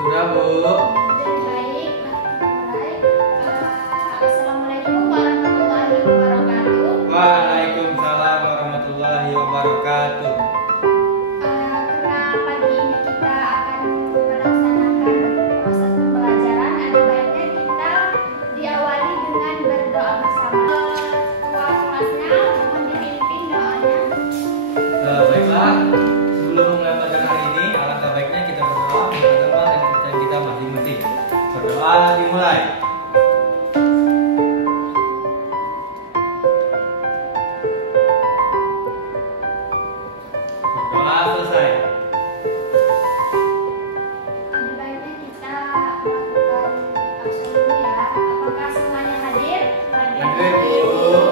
Sudah, Bu. Baik, mulai. Assalamualaikum warahmatullahi wabarakatuh. Waalaikumsalam warahmatullahi wabarakatuh. Karena pagi ini kita akan melaksanakan proses pembelajaran, ada baiknya kita diawali dengan berdoa bersama. Ketua kelasnya mohon dipimpin doanya. Baiklah, sebelum mengamalkan hari ini, alangkah baiknya kita berdoa untuk agama dan kepercayaan kita masing-masing. Berdoa dimulai. Berdoa selesai. Ada baiknya kita melakukan action dulu ya. Apakah semuanya hadir? Hadir, Bu.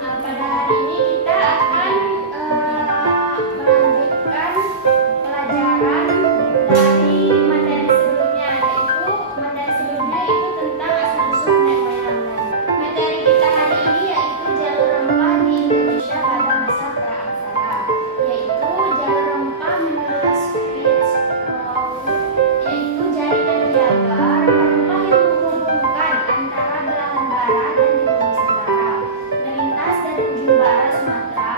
Nah, pada hari ini kita akan melanjutkan pelajaran dari materi sebelumnya, yaitu materi sebelumnya itu tentang asal-usul nenek moyang. Materi kita hari ini yaitu jalur rempah di Indonesia pada masa praaksara, yaitu jalur rempah menurut Spitz, yaitu jaringan niaga rempah yang menghubungkan antara belahan barat dan di bumi Nusantara, melintas dari ujung barat Sumatera,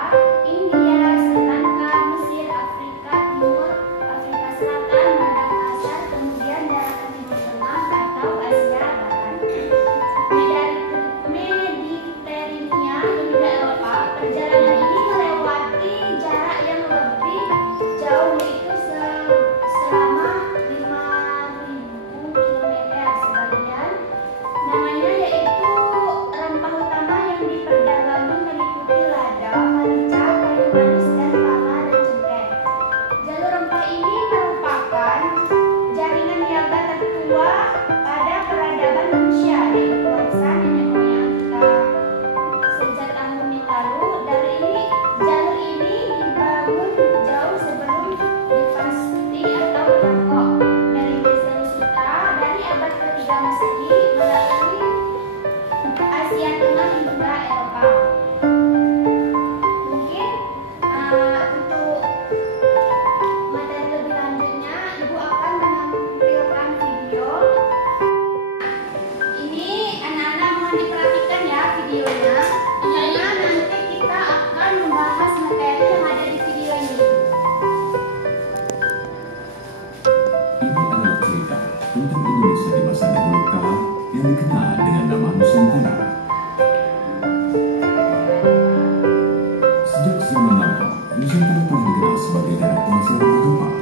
India, Sri Lanka, Mesir, Afrika Timur, Afrika Selatan, Madagaskar, kemudian daratan Timur Tengah atau Asia Barat. Mediterania hingga Eropa, perjalanan ini melewati jarak yang lebih jauh, yaitu selama 5.000 km. Sebagian namanya yaitu rempah utama yang diperdagangkan meliputi lada, merica, kayu manis, dan pala dan cengkeh. Jalur rempah ini merupakan jaringan niaga tertua pada peradaban manusia, yaitu warisan nenek moyang kita sejak tahun yang lalu. Jalur ini dibangun jauh sebelum Divasti atau Tiongkok merintis Jalur Sutra dari abad ke-3 Masehi melalui Asia Tengah hingga Eropa. Mungkin untuk materi lebih lanjutnya, Ibu akan menampilkan video. Ini anak-anak mohon diperhatikan ya videonya, karena nanti kita akan membahas materi yang ada di video ini. Ini adalah cerita tentang Indonesia di masa dahulu kala yang dikenal dengan nama Nusantara. Sejak zaman lampau, Nusantara telah dikenal sebagai daerah penghasil rempah rempah,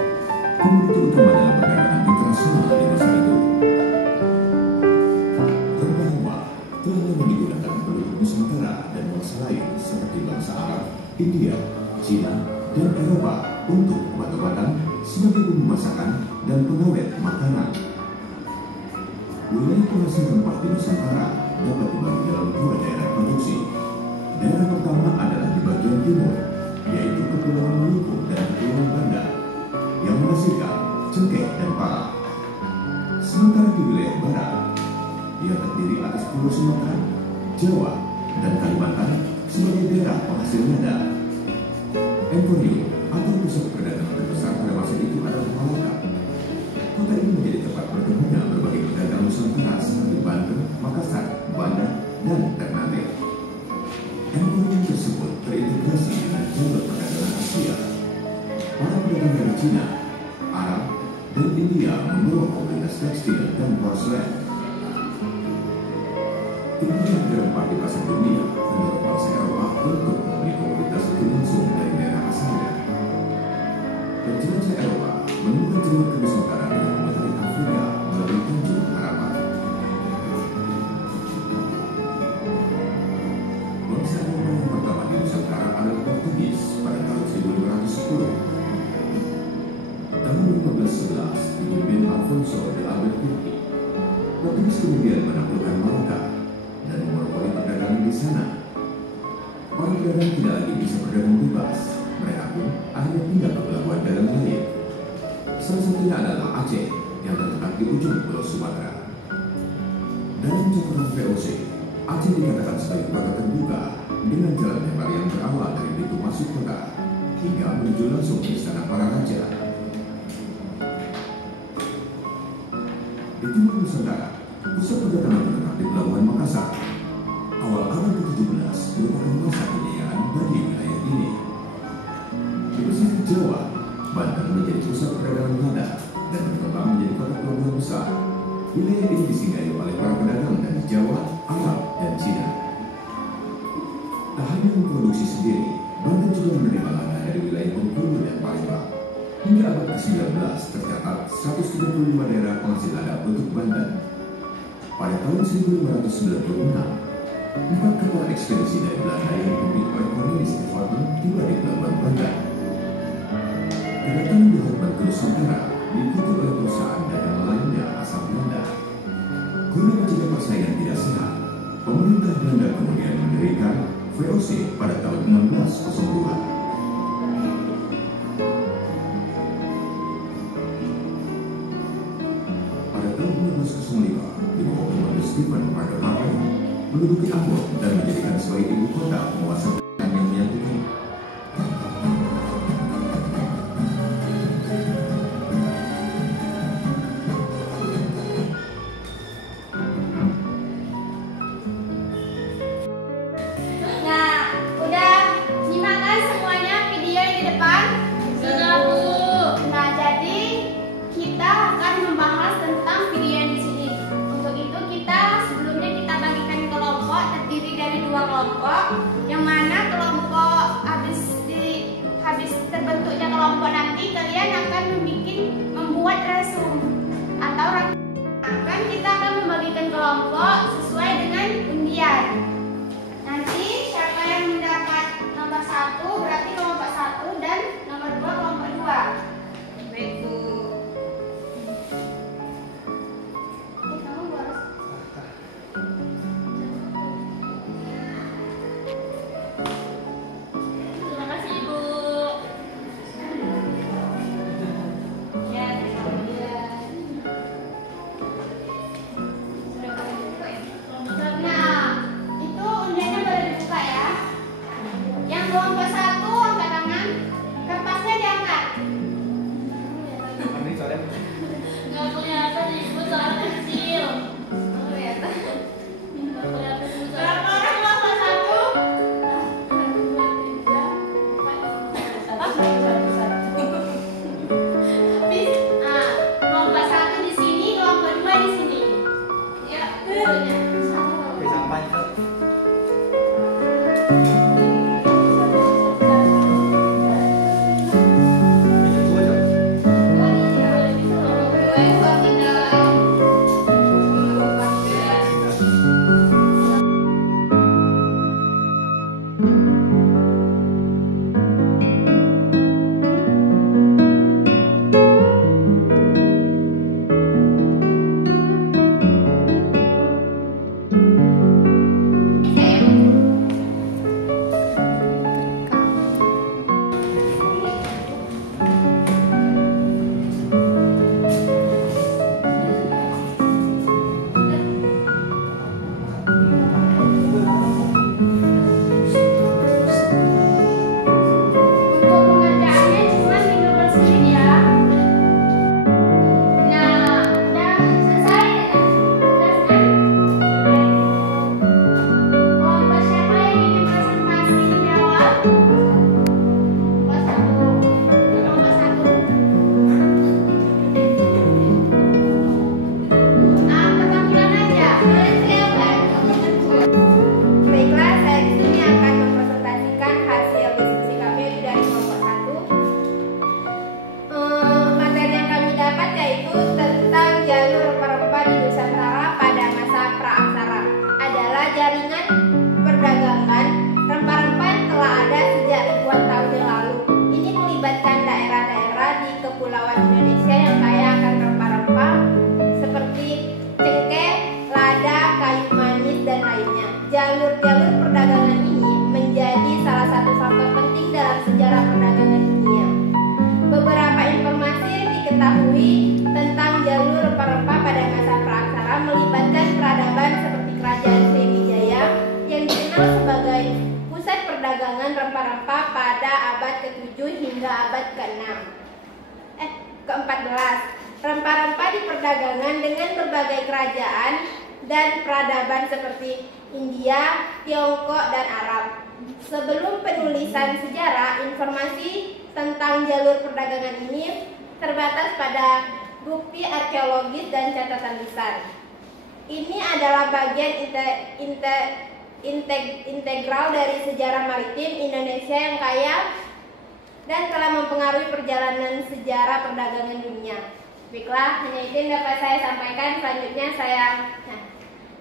komoditi utama dalam perdagangan internasional di masa itu. Rempah-rempah telah lama digunakan penduduk Nusantara dan bangsa lain seperti bangsa Arab, India, Cina, dan Eropa untuk obat-obatan, sebagai bumbu masakan dan pengawet makanan. Wilayah penghasil rempah di Nusantara dapat dibagi dalam dua daerah produksi. Daerah pertama adalah di bagian timur, yaitu Kepulauan Maluku dan Kepulauan Banda, yang menghasilkan cengkeh dan pala. Sementara di wilayah barat, ia terdiri atas Pulau Sumatera, Jawa, dan Kalimantan sebagai daerah penghasil lada. Emporium atau pusat perdagangan terbesar pada masa itu adalah Malaka. Kota ini menjadi tempat bertemunya berbagai pedagang Nusantara seperti Banten, Makassar, Banda, dan Ternate. Emporium tersebut terintegrasi dengan jalur perdagangan Cina, Arab, dan India membawa komunitas tekstil dan porselen. Tingginya harga rempah di pasar dunia mendorong bangsa Eropa untuk membeli komoditas itu langsung dari daerah asalnya. Penjelajah Eropa menemukan jalan ke Nusantara dengan memutari Afrika melalui Tanjung Harapan. Bangsa Eropa yang pertama di Nusantara adalah Portugis pada tahun 1510. Tahun 1511 dipimpin Alfonso de Albuquerque. Portugis kemudian menaklukkan Malaka dan memonopoli perdagangan di sana. Para pedagang tidak lagi bisa berdagang bebas. Mereka pun akhirnya pindah ke pelabuhan dagang lain. Salah satunya adalah Aceh yang terletak di ujung Pulau Sumatera. Dalam catatan VOC, Aceh dikatakan sebagai kota terbuka dengan jalan lebar yang berawal dari pintu masuk kota hingga menuju langsung ke istana para raja. Di timur Nusantara, pusat perdagangan terletak di Pelabuhan Makassar. Awal abad ke-17 merupakan masa kejayaan bagi wilayah ini. Di pesisir Jawa, Banten menjadi pusat perdagangan Belanda dan berkembang menjadi kota pelabuhan besar. Wilayah ini disinggahi oleh para pedagang dari Jawa, Arab, dan Cina. Tak hanya memproduksi sendiri, Banten juga menerima lada dari wilayah Bengkulu dan Palembang. Hingga abad ke-19 tercatat 135 daerah penghasil lada untuk Banten. Pada tahun 1596, 4 kapal ekspedisi dari Belanda yang dipimpin oleh Cornelis de Houtman tiba di Pelabuhan Banten. Kedatangan de Houtman ke Nusantara diikuti oleh perusahaan dagang lainnya asal Belanda. Guna mencegah persaingan tidak sehat, pemerintah Belanda kemudian mendirikan VOC pada tahun 1602. Pada tahun 1905, di bawah komando Stephen Parker Parker menduduki Ambon dan menjadikan sebagai ibu kota penguasa yang menyatukan. Nah, udah nyimak kan semuanya video yang di depan? Sudah, Bu. Nah, jadi kita akan membahas tentang video yang di sini. Untuk itu kita sebelumnya kita bagikan kelompok terdiri dari 2 kelompok, yang mana hingga abad ke-14. Rempah-rempah diperdagangkan dengan berbagai kerajaan dan peradaban seperti India, Tiongkok, dan Arab. Sebelum penulisan sejarah, informasi tentang jalur perdagangan ini terbatas pada bukti arkeologis dan catatan lisan. Ini adalah bagian integral dari sejarah maritim Indonesia yang kaya dan telah mempengaruhi perjalanan sejarah perdagangan dunia. Baiklah, hanya itu yang dapat saya sampaikan.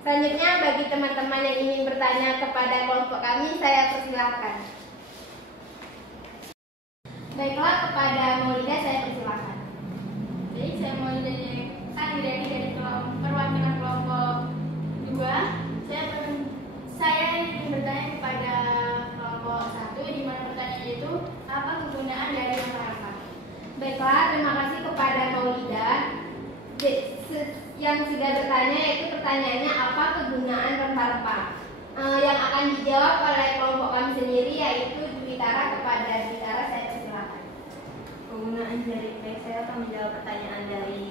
Selanjutnya bagi teman-teman yang ingin bertanya kepada kelompok kami, saya persilahkan. Baiklah, kepada Maulida saya persilahkan. Jadi saya Maulida dari perwakilan kelompok 2. Saya ingin bertanya kepada kelompok 1, di mana pertanyaannya itu apa kegunaan dari rempah-rempah. Baiklah, terima kasih kepada Maulida yang sudah bertanya, yaitu pertanyaannya apa kegunaan rempah-rempah. Yang akan dijawab oleh kelompok kami sendiri, yaitu Dwitara. Kepada Dwitara saya persilakan. Kegunaan dari saya akan menjawab pertanyaan dari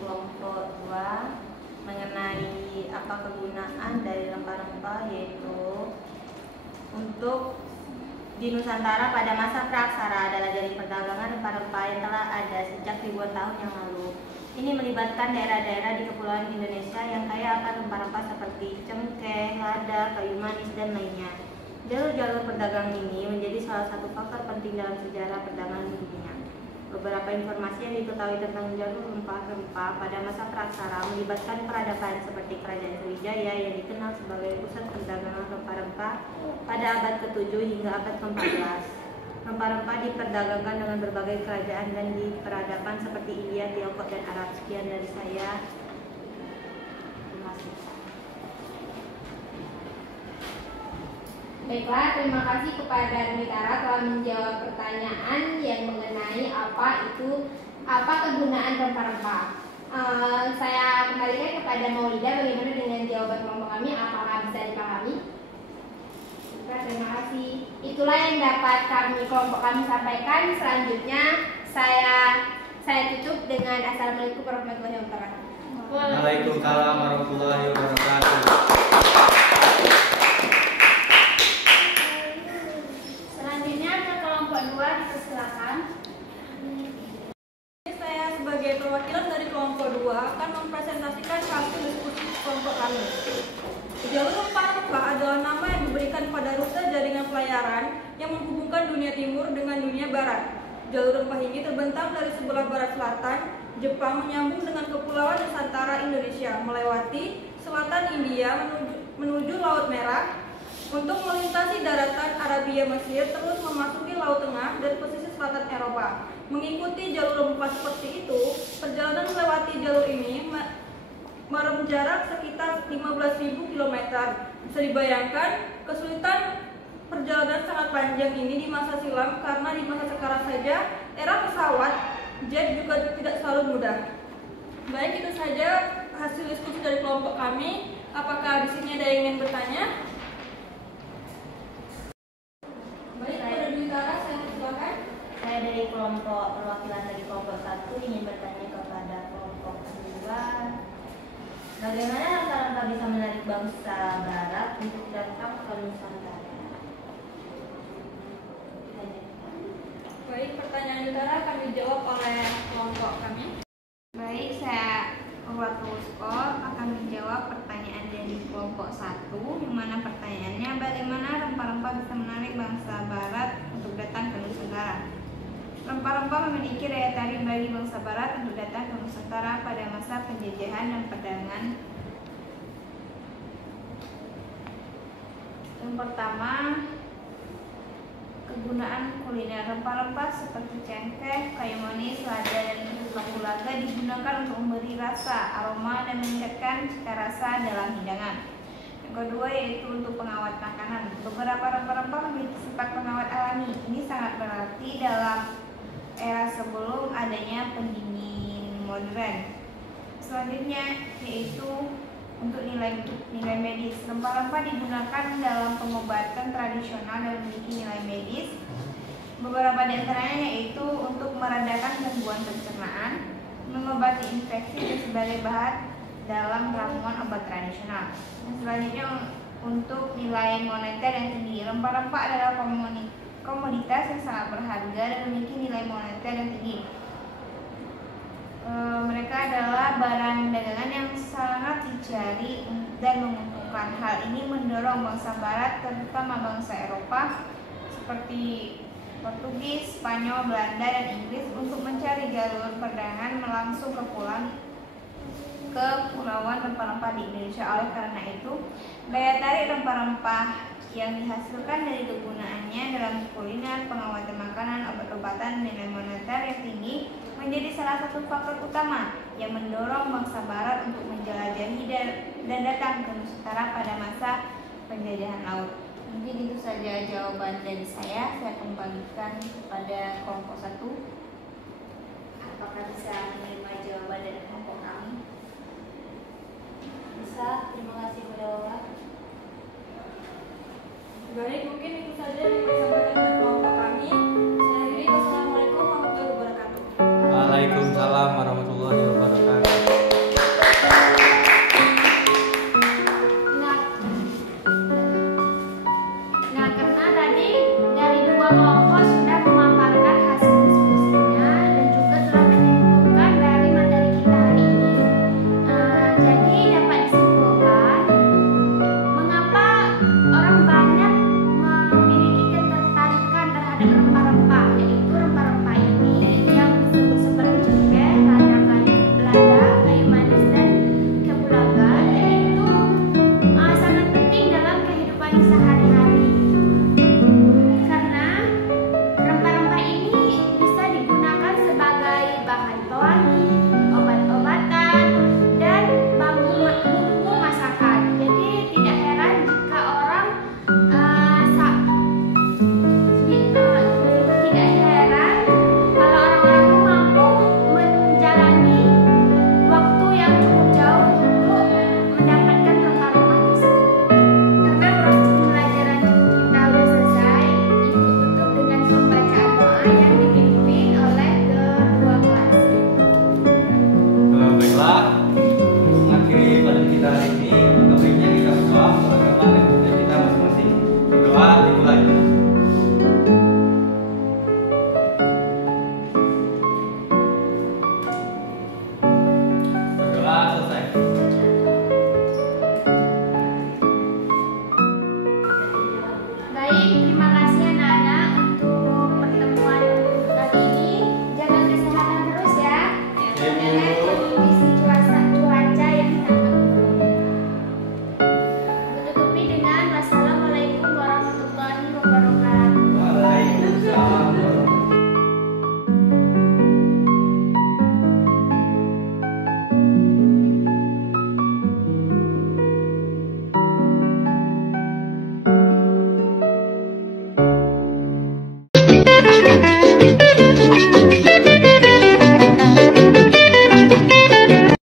kelompok 2 mengenai apa kegunaan dari rempah-rempah, yaitu untuk di Nusantara pada masa praksara adalah dari perdagangan rempah-rempah yang telah ada sejak ribuan tahun yang lalu. Ini melibatkan daerah-daerah di Kepulauan Indonesia yang kaya akan rempah-rempah seperti cengkeh, lada, kayu manis, dan lainnya. Jalur-jalur perdagangan ini menjadi salah satu faktor penting dalam sejarah perdagangan dunia. Beberapa informasi yang diketahui tentang jalur rempah-rempah pada masa praksara melibatkan peradaban seperti Kerajaan Sriwijaya yang dikenal sebagai pusat perdagangan rempah-rempah pada abad ke-7 hingga abad ke-14. Rempah-rempah diperdagangkan dengan berbagai kerajaan dan di peradaban seperti India, Tiongkok, dan Arab. Sekian dari saya. Terima kasih. Baiklah, terima kasih kepada Dwitara telah menjawab pertanyaan yang mengenai apa kegunaan rempah-rempah. Saya kembalikan kepada Maulida, bagaimana dengan jawaban kelompok kami, apakah bisa dipahami? Terima kasih. Itulah yang dapat kelompok kami sampaikan. Selanjutnya saya tutup dengan Assalamualaikum warahmatullahi wabarakatuh. Waalaikumsalam warahmatullahi wabarakatuh. Selanjutnya ke kelompok 2 dipersilakan. Saya sebagai perwakilan dari kelompok 2 akan mempresentasikan hasil diskusi kelompok kami. Jalur rempah-rempah adalah nama yang diberikan pada rute jaringan pelayaran yang menghubungkan dunia timur dengan dunia barat. Jalur rempah ini terbentang dari sebelah barat selatan Jepang menyambung dengan Kepulauan Nusantara Indonesia, melewati selatan India menuju Laut Merah untuk melintasi daratan Arabia Mesir, terus memasuki Laut Tengah dan pesisir selatan Eropa. Mengikuti jalur rempah seperti itu, perjalanan melewati jalur ini merem jarak sekitar 15.000 km. Bisa dibayangkan kesulitan perjalanan sangat panjang ini di masa silam, karena di masa sekarang saja era pesawat jet juga tidak selalu mudah. Baik, itu saja hasil diskusi dari kelompok kami. Apakah di sini ada yang ingin bertanya? Baik, pada Dwitara saya silakan. Saya dari perwakilan dari kelompok 1 ingin bertanya kepada kelompok 2. Bagaimana rempah-rempah bisa menarik bangsa Barat untuk datang ke Nusantara? Baik, pertanyaan Dwitara akan dijawab oleh kelompok kami. Baik, saya Urwatusko akan menjawab pertanyaan dari kelompok 1, yang mana pertanyaannya bagaimana rempah-rempah bisa menarik bangsa Barat untuk datang ke Nusantara. Rempah-rempah memiliki daya tarik bagi bangsa Barat untuk datang ke Nusantara pada masa penjajahan dan perdagangan. Yang pertama, kegunaan kuliner. Rempah-rempah seperti cengkeh, kayu manis, lada, dan kapulaga digunakan untuk memberi rasa, aroma, dan meningkatkan cita rasa dalam hidangan. Yang kedua yaitu untuk pengawet makanan. Beberapa rempah-rempah memiliki sifat pengawet alami. Ini sangat berarti dalam era sebelum adanya pendingin modern. Selanjutnya yaitu untuk nilai medis. Rempah-rempah digunakan dalam pengobatan tradisional dan memiliki nilai medis. Beberapa di antaranya yaitu untuk meredakan gangguan pencernaan, mengobati infeksi dan sebagai bahan dalam ramuan obat tradisional. Dan selanjutnya untuk nilai moneter yang tinggi. Rempah-rempah adalah komoditas yang sangat berharga dan memiliki nilai moneter yang tinggi. Mereka adalah barang dagangan yang sangat dicari dan menguntungkan. Hal ini mendorong bangsa Barat, terutama bangsa Eropa seperti Portugis, Spanyol, Belanda, dan Inggris untuk mencari jalur perdagangan langsung ke kepulauan rempah-rempah di Indonesia. Oleh karena itu, daya tarik rempah-rempah yang dihasilkan dari kegunaannya dalam kuliner, pengawatan makanan, obat-obatan, nilai moneter yang tinggi menjadi salah satu faktor utama yang mendorong bangsa Barat untuk menjelajahi dan datang ke Nusantara pada masa penjajahan laut. Mungkin itu saja jawaban dari saya. Saya kembalikan kepada kelompok 1. Apakah bisa menerima jawaban dari kelompok kami? Bisa. Terima kasih kepada Bapak. Baik, mungkin itu saja